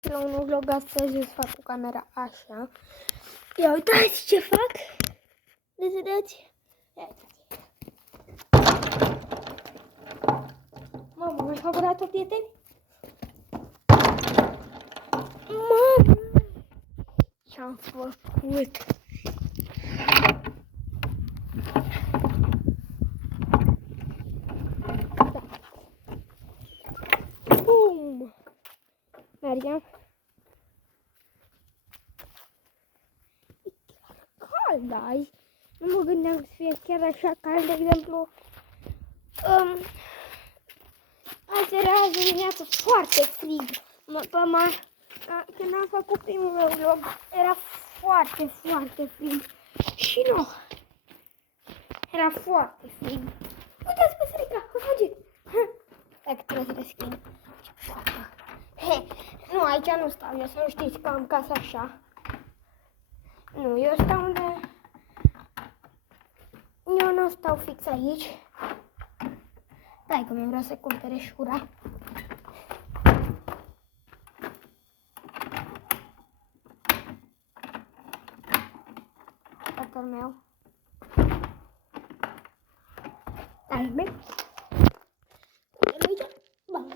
La un vlog astăzi îți fac cu camera așa. Ia uitați ce fac. Vedeți? Ia uitați. Mamă, mi-ai favorat-o, prieteni? Mamă! Ce-am făcut? Da. Bum! Mergem. Cald azi. Nu mă gândeam să fie chiar așa cald, de exemplu. Azi era dimineață foarte frig. Când am făcut primul meu vlog, era foarte, foarte frig. Și nu. Era foarte frig. Uitați pe Sărica, a fugit. Dacă trebuie să deschid. Ce poată. Nu, aici nu stau eu, să nu știți că am casa așa. Nu, eu stau unde... Eu nu stau fix aici. Dai că mi vreau să cumpere șura. Tatăl meu. Al meu. Aici. Bun.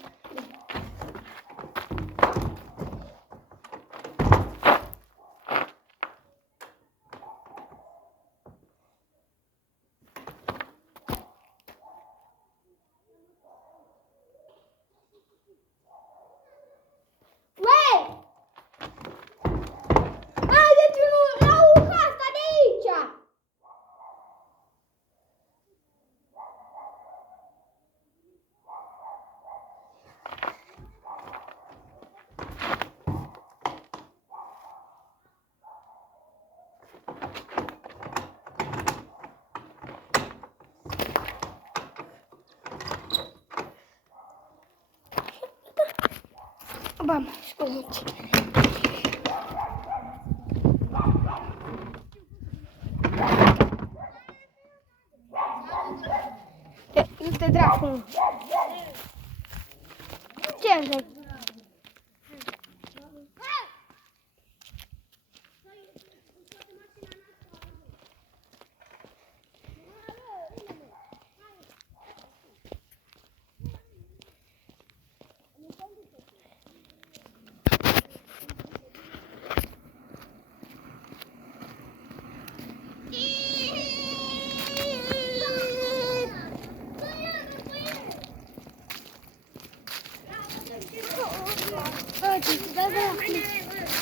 Bam, scuzați. Du-te dracu. Ce vrei?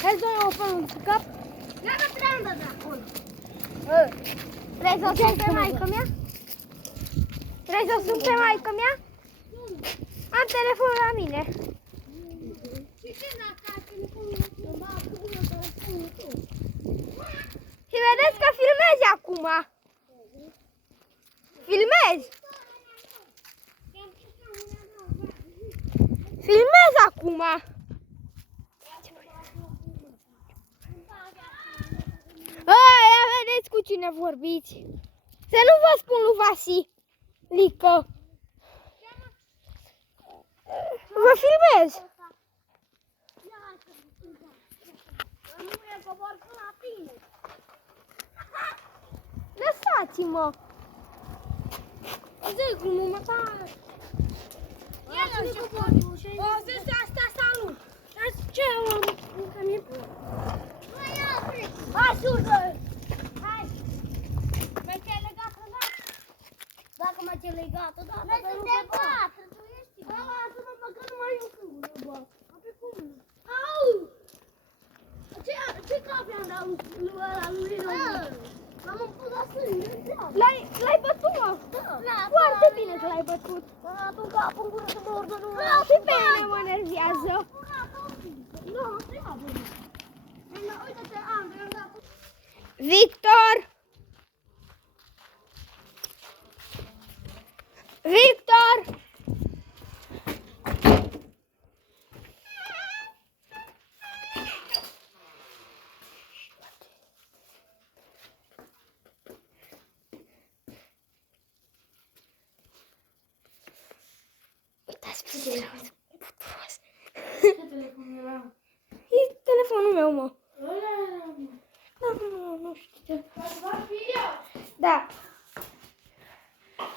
Hai să o pun în cap. Vrei să o sun pe maică mea? Vrei să o sun pe maică mea? Am telefonul la mine. Și vedeți că filmezi acum. Filmezi. Filmez acum. Ia vedeți cu cine vorbiți. Să nu vă spun lui Vasilică. Vă filmez. Lăsați-mă. Zic, nu mă fac. O zis asta salut. Ce am? Că mi-e bun. Hai, surcă! Hai! Mai ți-ai legat-o, da? Dacă mai ți-ai legat-o, da? Mai să te bată, tu ești. Da, lasă-mă, că nu mai eu când mă bat. Apoi cum? Au! Ce capi am dat lui ăla? L-am împus la sânge. L-ai bătut, mă? Da. Foarte bine că l-ai bătut. Tu capul în gură să mă ordă, nu. Și pe mine mă nervează. Nu, nu i-a bătut. Uite-te, am dat. Victor! Victor! Uitați pe telefonul. Ce telefon era? telefonul meu, mă. Ăla era, mă. Nu știu. Ați luat video? Da.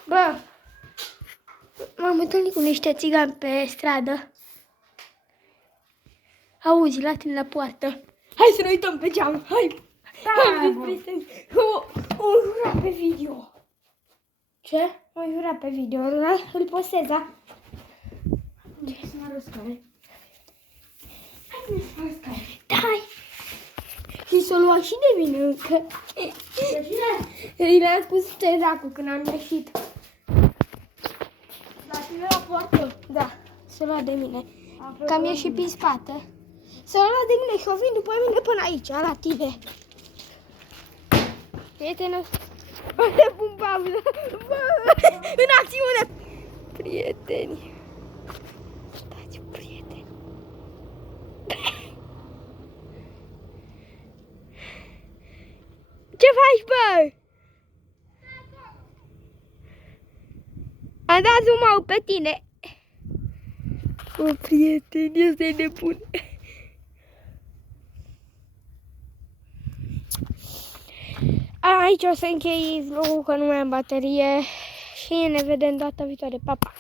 Bă, m-am întâlnit cu niște țigani pe stradă. Auzi, la tine la poartă. Hai să ne uităm pe geam, hai! Da, Hai, bă. prieteni. O jura pe video. Ce? O jura pe video, îl postez, da? Ce să mă răscare? Hai să mă răscare. Da, hai! Și s-o lua și de mine încă. De cine? I le-am spus ce dracu când am ieșit. La tine la poartă. Da, s-o lua de mine. Că am ieșit prin spate. S-o lua de mine și o vin după mine până aici, la tine. Prietenă, o să pun pauză. Bă, în acțiune! Prieteni. Stați, prieteni. Ce faci, bă? Am dat zoom-out pe tine. O, prieteni, este nebun. Aici o să închei vlogul că nu mai am baterie și ne vedem data viitoare. Pa, pa!